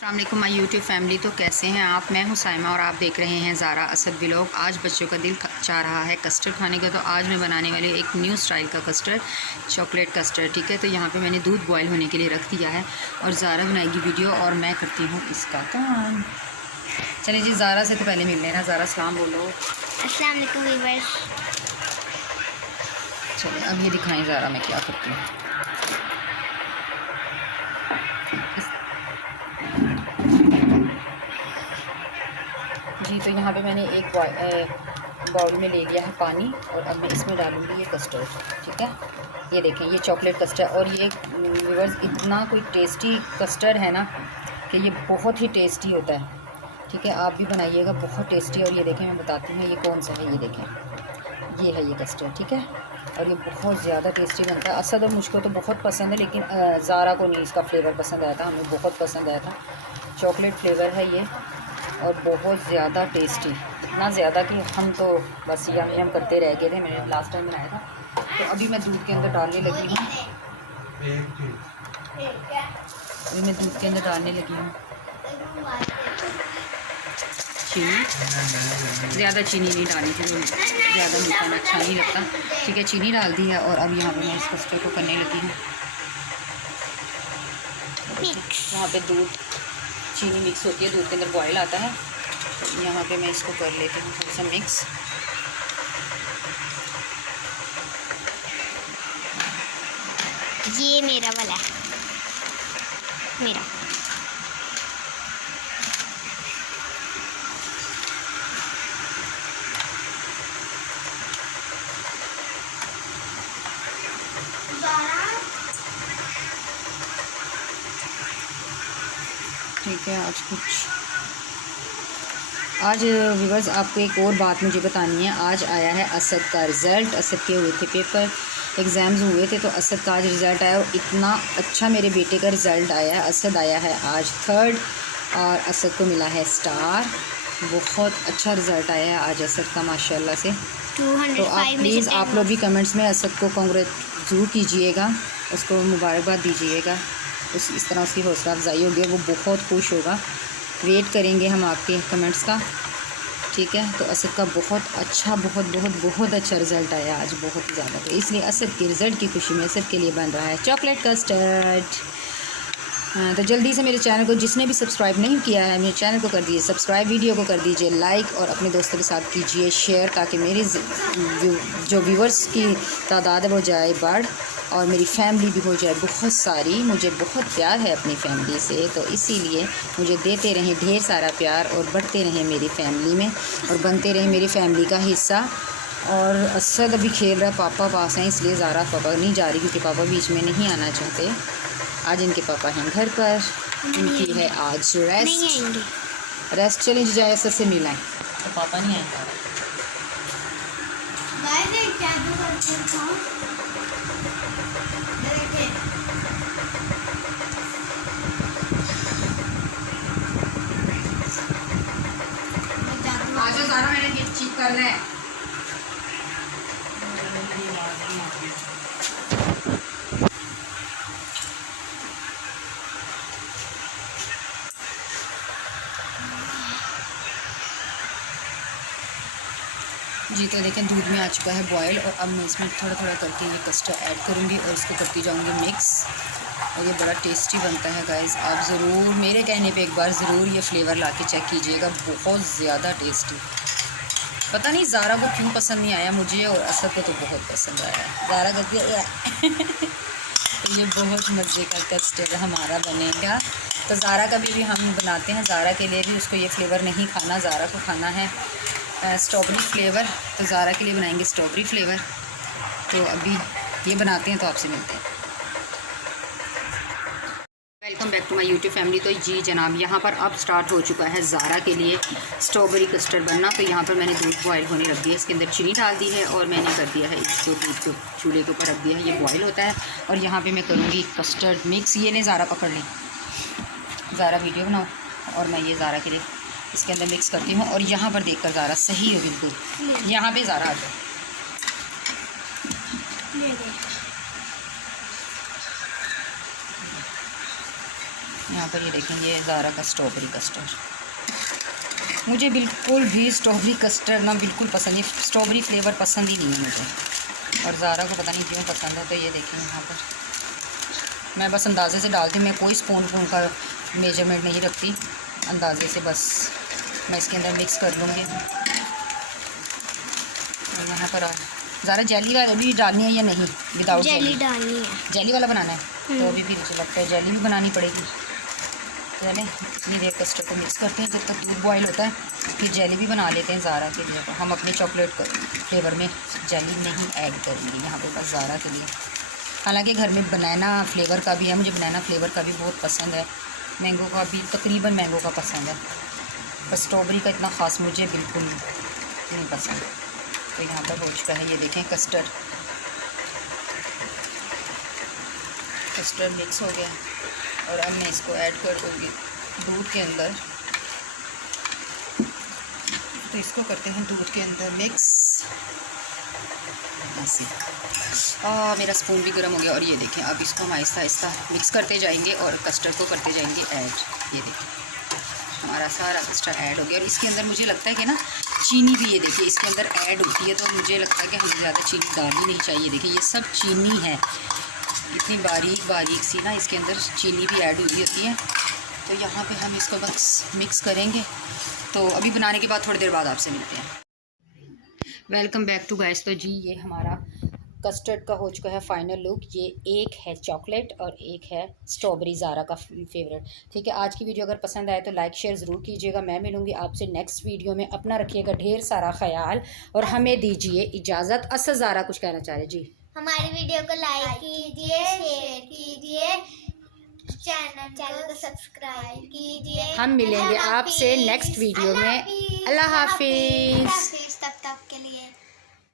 अस्सलाम वालेकुम my YouTube family. तो कैसे हैं आप? मैं हूं साइमा और आप देख रहे हैं ज़ारा असद व्लॉग। आज बच्चों का दिल चाह रहा है कस्टर्ड खाने का, तो आज मैं बनाने वाली एक न्यू स्टाइल का कस्टर्ड, चॉकलेट कस्टर्ड। ठीक है, तो यहाँ पे मैंने दूध बॉयल होने के लिए रख दिया है और ज़ारा बनाएगी वीडियो और मैं करती हूँ इसका काम। चलिए जी, ज़ारा से तो पहले मिल लेना। ज़ारा सलाम बोलो। अस्सलाम वालेकुम व्यूअर्स। चलिए अब ये दिखाएँ ज़ारा मैं क्या करती हूँ। जी, तो यहाँ पे मैंने एक बाउल में ले लिया है पानी और अब मैं इसमें डालूँगी ये कस्टर्ड। ठीक है, ये देखें, ये चॉकलेट कस्टर्ड। और ये व्यूअर्स इतना कोई टेस्टी कस्टर्ड है ना कि ये बहुत ही टेस्टी होता है। ठीक है, आप भी बनाइएगा, बहुत टेस्टी। और ये देखें, मैं बताती हूँ ये कौन सा है। ये देखें, ये है ये कस्टर्ड। ठीक है, और ये बहुत ज़्यादा टेस्टी बनता है। असद और मुझको तो बहुत पसंद है, लेकिन ज़ारा को नहीं इसका फ्लेवर पसंद आया था, हमें बहुत पसंद आया था। चॉकलेट फ्लेवर है ये और बहुत ज़्यादा टेस्टी, इतना ज़्यादा कि हम तो बस यम करते रह गए थे। मैंने लास्ट टाइम बनाया था। तो अभी मैं दूध के अंदर डालने लगी हूँ। अभी मैं दूध के अंदर डालने लगी हूँ चीनी। ज़्यादा चीनी नहीं डालनी थी, ज़्यादा मीठा अच्छा नहीं लगता। ठीक है, चीनी डाल दी है और अब यहाँ पे मैं इस कस्टर्ड को करने लगी हूँ। यहाँ पे दूध चीनी मिक्स होती है, दूध के अंदर बॉयल आता है। तो यहाँ पे मैं इसको कर लेती हूँ थोड़ा सा मिक्स। ये मेरा वाला है, मेरा। ठीक है, आज व्यूअर्स आपको एक और बात मुझे बतानी है। आज आया है असद का रिज़ल्ट। असद के हुए थे पेपर, एग्ज़ाम्स हुए थे, तो असद का आज रिज़ल्ट आया और इतना अच्छा मेरे बेटे का रिज़ल्ट आया है। असद आया है आज 3rd और असद को मिला है स्टार। बहुत अच्छा रिज़ल्ट आया है आज असद का माशाल्लाह से। तो आप प्लीज़ आप लोग भी कमेंट्स में असद को कांग्रेट ज़रूर कीजिएगा, उसको मुबारकबाद दीजिएगा। इस तरह उसकी हौसला अफजाई होगी, वो बहुत खुश होगा। वेट करेंगे हम आपके कमेंट्स का। ठीक है, तो असद का बहुत अच्छा बहुत अच्छा रिज़ल्ट आया आज, बहुत ज़्यादा। तो इसलिए असद के रिज़ल्ट की खुशी में असद के लिए बन रहा है चॉकलेट कस्टर्ड। तो जल्दी से मेरे चैनल को जिसने भी सब्सक्राइब नहीं किया है, मेरे चैनल को कर दीजिए सब्सक्राइब, वीडियो को कर दीजिए लाइक और अपने दोस्तों के साथ कीजिए शेयर, ताकि मेरी जो व्यूवर्स की तादाद है वो जाए बढ़ और मेरी फैमिली भी हो जाए बहुत सारी। मुझे बहुत प्यार है अपनी फैमिली से, तो इसीलिए मुझे देते रहें ढेर सारा प्यार और बढ़ते रहें मेरी फैमिली में और बनते रहें मेरी फैमिली का हिस्सा। और असद अभी खेल रहा है, पापा पास हैं, इसलिए ज़ारा पापा नहीं जा रही क्योंकि पापा बीच में नहीं आना चाहते। आज इनके पापा हैं घर पर, इनकी है आज रेस्ट। चलें जाए असद से मिला है, तो पापा नहीं आएंगे। आज ज़ारा मैंने चीक करना है। जी, तो देखें दूध में आ चुका है बॉयल और अब मैं इसमें थोड़ा थोड़ा करके ये कस्टर्ड ऐड करूँगी और इसको करती जाऊँगी मिक्स। और ये बड़ा टेस्टी बनता है गाइस, आप ज़रूर मेरे कहने पे एक बार ज़रूर ये फ्लेवर ला के चेक कीजिएगा, बहुत ज़्यादा टेस्टी। पता नहीं ज़ारा को क्यों पसंद नहीं आया, मुझे और असद को तो बहुत पसंद आया। ज़ारा करती है तो ये बहुत मज़े का कस्टर्ड हमारा बनेगा। तो ज़ारा का भी हम बनाते हैं, ज़ारा के लिए भी, उसको ये फ्लेवर नहीं खाना, ज़ारा को खाना है स्ट्रॉबेरी फ्लेवर। तो ज़ारा के लिए बनाएंगे स्ट्रॉबेरी फ्लेवर। तो अभी ये बनाते हैं, तो आपसे मिलते हैं। Welcome back to my YouTube family. तो जी जनाब, यहाँ पर अब स्टार्ट हो चुका है ज़ारा के लिए स्ट्रॉबेरी कस्टर्ड बनना। तो यहाँ पर मैंने दूध बॉयल होने रख दिया, इसके अंदर चीनी डाल दी है और मैंने कर दिया है इसको दूध को चूल्हे के ऊपर रख दिया है, ये बॉयल होता है। और यहाँ पे मैं करूँगी कस्टर्ड मिक्स। ये नहीं ज़ारा पकड़ लें, ज़ारा वीडियो बनाओ और मैं ये ज़ारा के लिए इसके अंदर मिक्स करती हूँ। और यहाँ पर देखकर ज़ारा सही हो बिल्कुल, यहाँ पे ज़ारा आ जाओ। यहाँ पर ये देखें, ये ज़ारा का स्ट्रॉबेरी कस्टर्ड। मुझे बिल्कुल भी स्ट्रॉबेरी कस्टर्ड ना बिल्कुल पसंद नहीं, स्ट्रॉबेरी फ्लेवर पसंद ही नहीं है मुझे, और ज़ारा को पता नहीं क्यों पसंद है। तो ये देखें यहाँ पर मैं बस अंदाजे से डालती हूँ, मैं कोई स्पून का मेजरमेंट नहीं रखती, अंदाजे से बस मैं इसके अंदर मिक्स कर लूँगी। यहाँ पर ज़ारा जेली वाला भी डालनी है या नहीं? विदाउट जेली डालनी है। जेली वाला बनाना है तो अभी भी मुझे लगता है जेली भी बनानी पड़ेगी। चलें इतनी देर कस्टर्ड को मिक्स करते हैं जब तक दूध बॉयल होता है, फिर जेली भी बना लेते हैं ज़ारा के लिए। तो हम अपने चॉकलेट फ्लेवर में जेली नहीं ऐड करेंगे यहाँ पे, बस ज़ारा के लिए। हालांकि घर में बनाना फ्लेवर का भी है, मुझे बनाना फ्लेवर का भी बहुत पसंद है, मैंगो का भी तकरीबन मैंगो का पसंद है, पर स्ट्रॉबेरी का इतना ख़ास मुझे बिल्कुल नहीं पसंद। तो यहाँ पर हो चुका है, ये देखें कस्टर्ड मिक्स हो गया, और अब मैं इसको ऐड कर दूँगी दूध के अंदर। तो इसको करते हैं दूध के अंदर मिक्स ऐसे। मेरा स्पून भी गर्म हो गया, और ये देखें अब इसको हम आहिस्ता आहिस्ता मिक्स करते जाएंगे और कस्टर्ड को करते जाएंगे ऐड। ये देखें हमारा सारा कस्टर्ड ऐड हो गया, और इसके अंदर मुझे लगता है कि ना चीनी भी, ये देखिए इसके अंदर ऐड होती है, तो मुझे लगता है कि हमें ज़्यादा चीनी डालनी नहीं चाहिए। देखिए ये सब चीनी है, इतनी बारीक बारीक सी ना इसके अंदर चीनी भी ऐड हुई होती है। तो यहाँ पे हम इसको बस मिक्स करेंगे। तो अभी बनाने के बाद थोड़ी देर बाद आपसे मिलते हैं। Welcome back to guys. तो जी ये हमारा कस्टर्ड का हो चुका है फाइनल लुक। ये एक है चॉकलेट और एक है स्ट्रॉबेरी, ज़ारा का फेवरेट। ठीक है, आज की वीडियो अगर पसंद आए तो लाइक शेयर ज़रूर कीजिएगा। मैं मिलूँगी आपसे नेक्स्ट वीडियो में। अपना रखिएगा ढेर सारा ख्याल और हमें दीजिए इजाज़त। असद ज़ारा कुछ कहना चाह रहे जी? हमारी वीडियो को लाइक कीजिए, शेयर कीजिए, चैनल को सब्सक्राइब कीजिए। हम मिलेंगे आपसे नेक्स्ट वीडियो में। अल्लाह हाफिज़।